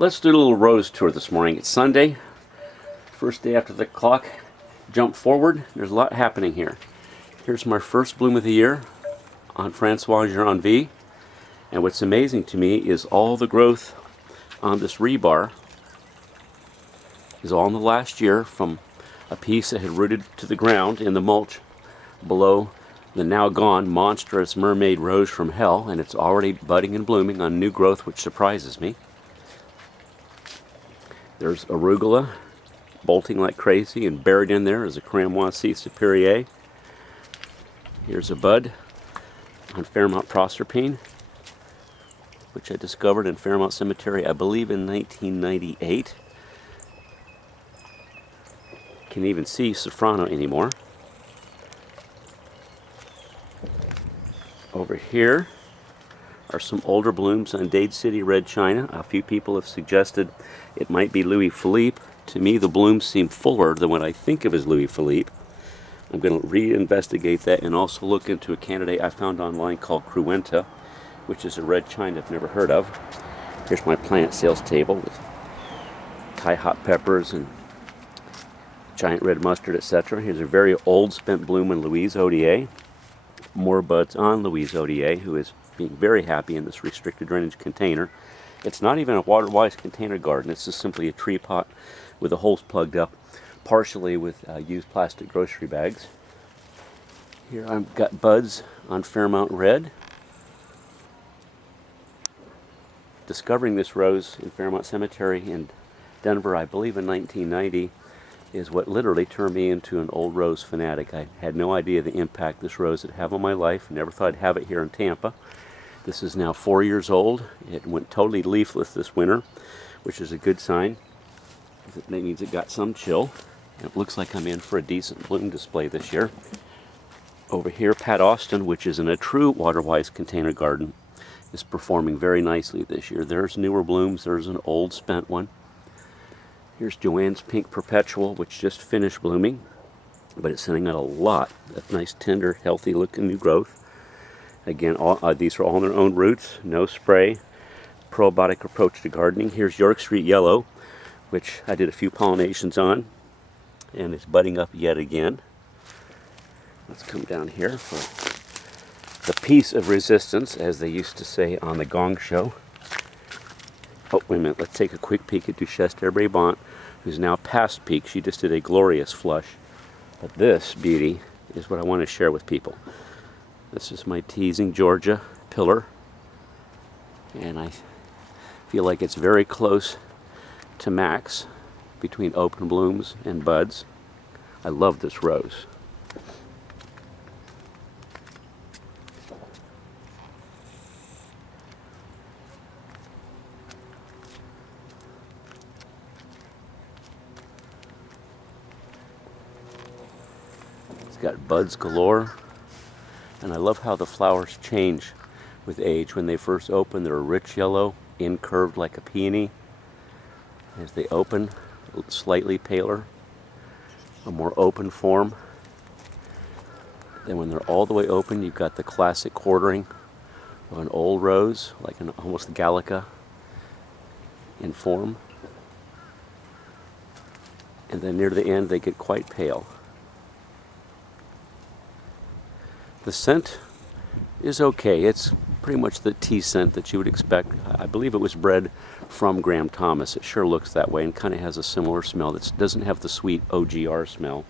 Let's do a little rose tour this morning. It's Sunday, first day after the clock. Jump forward. There's a lot happening here. Here's my first bloom of the year on Francois Janvier. And what's amazing to me is all the growth on this rebar is all in the last year from a piece that had rooted to the ground in the mulch below the now gone monstrous mermaid rose from hell, and it's already budding and blooming on new growth, which surprises me. There's arugula bolting like crazy, and buried in there is a cramoisi superior. Here's a bud on Fairmount Proserpine, which I discovered in Fairmount Cemetery, I believe in 1998. Can't even see Safrano anymore. Over here are some older blooms on Dade City Red China. A few people have suggested it might be Louis Philippe. To me, the blooms seem fuller than what I think of as Louis Philippe. I'm going to reinvestigate that and also look into a candidate I found online called Cruenta, which is a red China I've never heard of. Here's my plant sales table with Thai hot peppers and giant red mustard, etc. Here's a very old spent bloom in Louise Odier. More buds on Louise Odier, who is being very happy in this restricted drainage container. It's not even a water-wise container garden. It's just simply a tree pot with the holes plugged up, partially with used plastic grocery bags. Here I've got buds on Fairmount Red. Discovering this rose in Fairmount Cemetery in Denver, I believe in 1990, is what literally turned me into an old rose fanatic. I had no idea the impact this rose would have on my life. Never thought I'd have it here in Tampa. This is now 4 years old. It went totally leafless this winter, which is a good sign. That means it got some chill. It looks like I'm in for a decent bloom display this year. Over here, Pat Austin, which is in a true water-wise container garden, is performing very nicely this year. There's newer blooms. There's an old spent one. Here's Joanne's Pink Perpetual, which just finished blooming, but it's sending out a lot of nice, tender, healthy-looking new growth. Again, these are all on their own roots, no spray, probiotic approach to gardening. Here's York Street Yellow, which I did a few pollinations on, and it's budding up yet again. Let's come down here for the piece of resistance, as they used to say on the Gong Show. Oh, wait a minute, let's take a quick peek at Duchesse d'Herbrabant, who's now past peak. She just did a glorious flush. But this beauty is what I want to share with people. This is my Teasing Georgia pillar, and I feel like it's very close to max between open blooms and buds. I love this rose. It's got buds galore. And I love how the flowers change with age. When they first open, they're a rich yellow, incurved like a peony. As they open, slightly paler, a more open form. Then when they're all the way open, you've got the classic quartering of an old rose, like an almost Gallica in form. And then near the end, they get quite pale. The scent is okay. It's pretty much the tea scent that you would expect. I believe it was bred from Graham Thomas. It sure looks that way and kind of has a similar smell. It doesn't have the sweet OGR smell.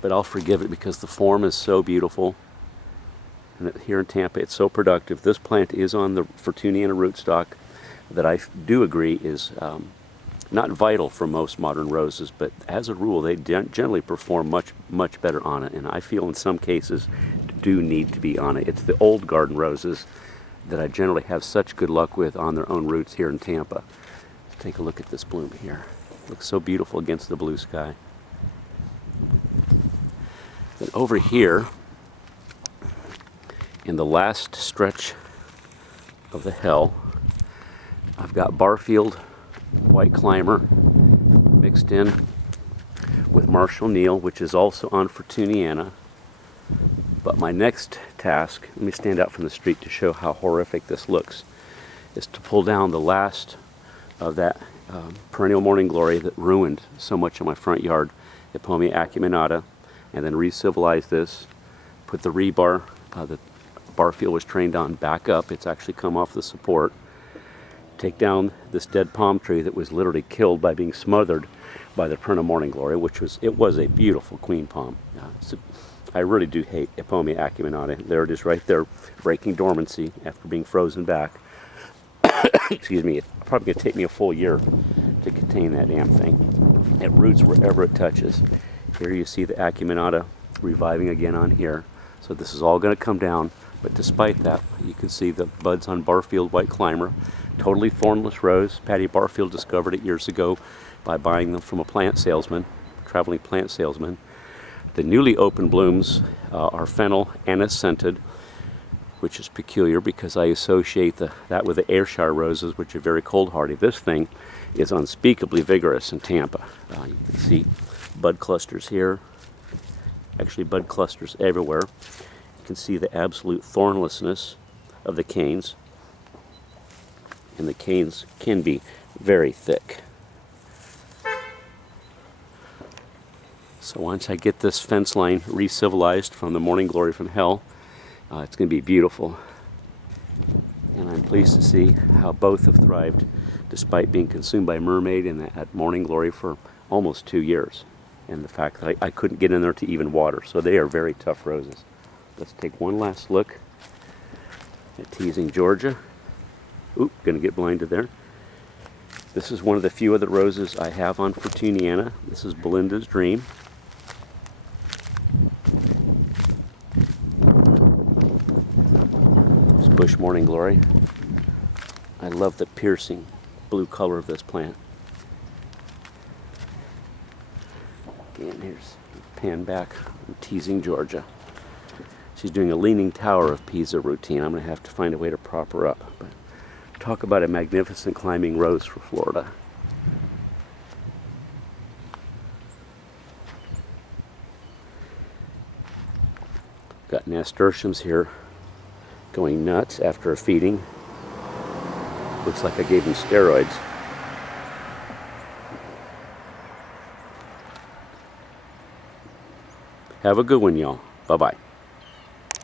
But I'll forgive it because the form is so beautiful. And here in Tampa, it's so productive. This plant is on the Fortuniana rootstock that I do agree is not vital for most modern roses, but as a rule, they generally perform much better on it. And I feel in some cases do need to be on it. It's the old garden roses that I generally have such good luck with on their own roots here in Tampa. Take a look at this bloom here. It looks so beautiful against the blue sky. Then over here, in the last stretch of the hell, I've got Barfield White Climber mixed in with Marshall Neal, which is also on Fortuniana. But my next task, let me stand out from the street to show how horrific this looks, is to pull down the last of that perennial morning glory that ruined so much of my front yard, Epomia acuminata, and then re-civilized this, put the rebar that Barfield was trained on back up. It's actually come off the support. Take down this dead palm tree that was literally killed by being smothered by the perennial morning glory, which was a beautiful queen palm. I really do hate Epomia acuminata. There it is right there, breaking dormancy after being frozen back. Excuse me, it's probably going to take me a full year to contain that damn thing. It roots wherever it touches. Here you see the acuminata reviving again on here. So this is all going to come down, but despite that, you can see the buds on Barfield White Climber. Totally thornless rose. Patty Barfield discovered it years ago by buying them from a plant salesman, traveling plant salesman. The newly opened blooms are fennel anise scented, which is peculiar because I associate that with the Ayrshire roses, which are very cold hardy. This thing is unspeakably vigorous in Tampa. You can see bud clusters here, actually bud clusters everywhere. You can see the absolute thornlessness of the canes, and the canes can be very thick. So once I get this fence line re-civilized from the morning glory from hell, it's going to be beautiful. And I'm pleased to see how both have thrived despite being consumed by mermaid and that morning glory for almost 2 years. And the fact that I couldn't get in there to even water. So they are very tough roses. Let's take one last look at Teasing Georgia. Oop, gonna get blinded there. This is one of the few other roses I have on Fortuniana. This is Belinda's Dream. It's Bush Morning Glory. I love the piercing blue color of this plant. Again, here's pan back on Teasing Georgia. She's doing a leaning tower of Pisa routine. I'm going to have to find a way to prop her up. But talk about a magnificent climbing rose for Florida. Got nasturtiums here going nuts after a feeding. Looks like I gave them steroids. Have a good one, y'all. Bye-bye.